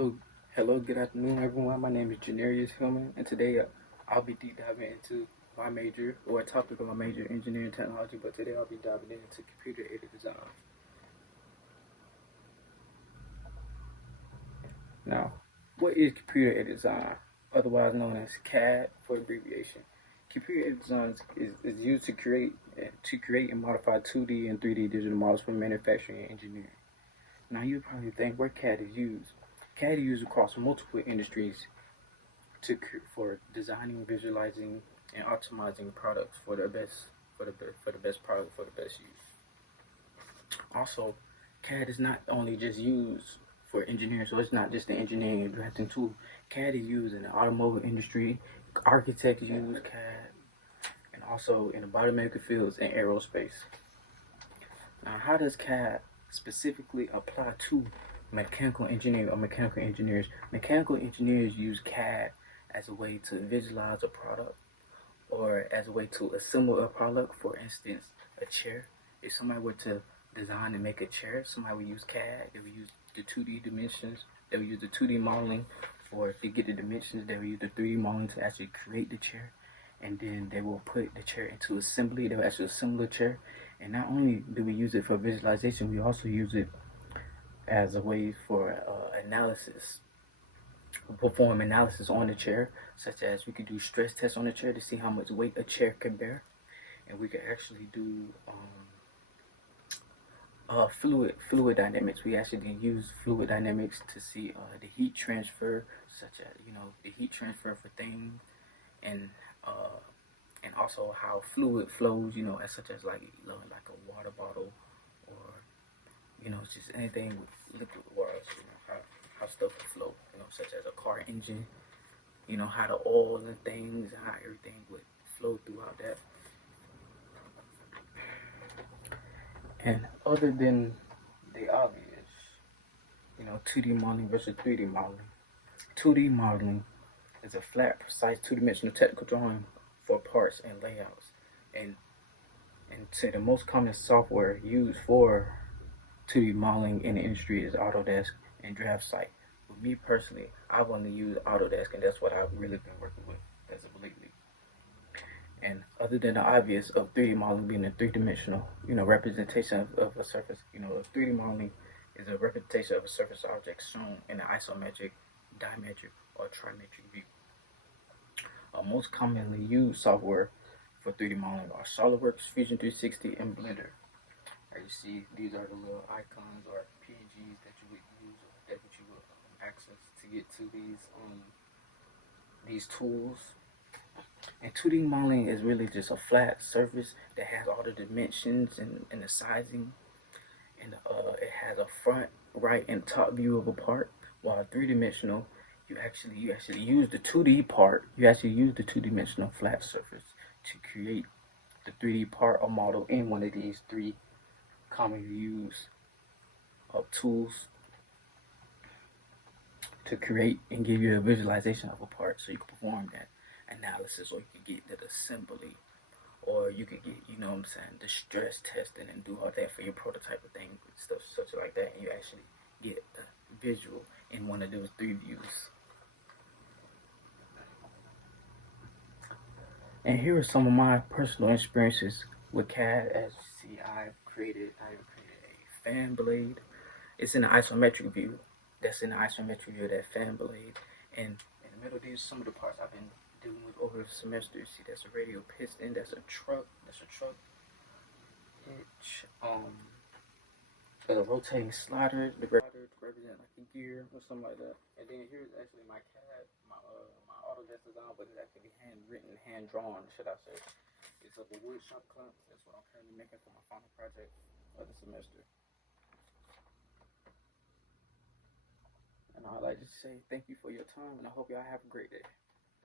So, hello, good afternoon, everyone. My name is J.Hillman, and today I'll be deep diving into my major, or a topic of my major, engineering technology. But today I'll be diving into computer-aided design. Now, what is computer-aided design, otherwise known as CAD for abbreviation? Computer-aided design is used to create and modify 2D and 3D digital models for manufacturing and engineering. Now, you probably think where CAD is used. CAD is used across multiple industries for designing, visualizing, and optimizing products for the best product for the best use. Also, CAD is not only just used for engineering, so it's not just the engineering and drafting tool. CAD is used in the automotive industry. Architects use CAD, and also in the biomedical fields and aerospace. Now, how does CAD specifically apply to mechanical engineering or mechanical engineers? Mechanical engineers use CAD as a way to visualize a product or as a way to assemble a product. For instance, a chair. If somebody were to design and make a chair, somebody would use CAD. They would use the 2D dimensions. They would use the 2D modeling, or if they get the dimensions, they would use the 3D modeling to actually create the chair. And then they will put the chair into assembly. They will actually assemble the chair. And not only do we use it for visualization, we also use it as a way for analysis. We perform analysis on the chair, such as we could do stress tests on the chair to see how much weight a chair can bear. And we could actually do fluid dynamics. We actually use fluid dynamics to see the heat transfer, such as the heat transfer for things, and also how fluid flows, as such as like a water bottle, or just anything with liquid water. How stuff would flow, such as a car engine. How the oil and things, how everything would flow throughout that. And other than the obvious, 2D modeling versus 3D modeling. 2D modeling is a flat, precise, two-dimensional technical drawing for parts and layouts. And to the most common software used for 2D modeling in the industry is Autodesk and DraftSight. With me personally, I've only used Autodesk, and that's what I've really been working with as of lately. And other than the obvious of 3D modeling being a three-dimensional, representation of a surface, 3D modeling is a representation of a surface object shown in an isometric, dimetric, or trimetric view. Most commonly used software for 3D modeling are SolidWorks, Fusion 360, and Blender. As you see, these are the little icons or PNGs that you would use, or that you would access to get to these tools. And 2D modeling is really just a flat surface that has all the dimensions and the sizing, and it has a front, right, and top view of a part. While 3-dimensional, you actually use the 2D part. You actually use the 2-dimensional flat surface to create the 3D part or model in one of these three commonly used tools to create and give you a visualization of a part, so you can perform that analysis, or you can get that assembly, or you could get, the stress testing and do all that for your prototype of thing, stuff such like that, and you actually get a visual in one of those three views. And here are some of my personal experiences with CAD. As you see, I've created a fan blade. It's in the isometric view. That's in the isometric view of that fan blade. And in the middle, these are some of the parts I've been dealing with over the semester. See, that's a radial piston. That's a truck. Hitch. There's a rotating slider to represent like a gear or something like that. And then here's actually my CAD, my Autodesk design, but it's actually handwritten, hand drawn, should I say. It's of a wood shop clamp. That's what I'm currently making for my final project of the semester. And I'd like to say thank you for your time, and I hope y'all have a great day.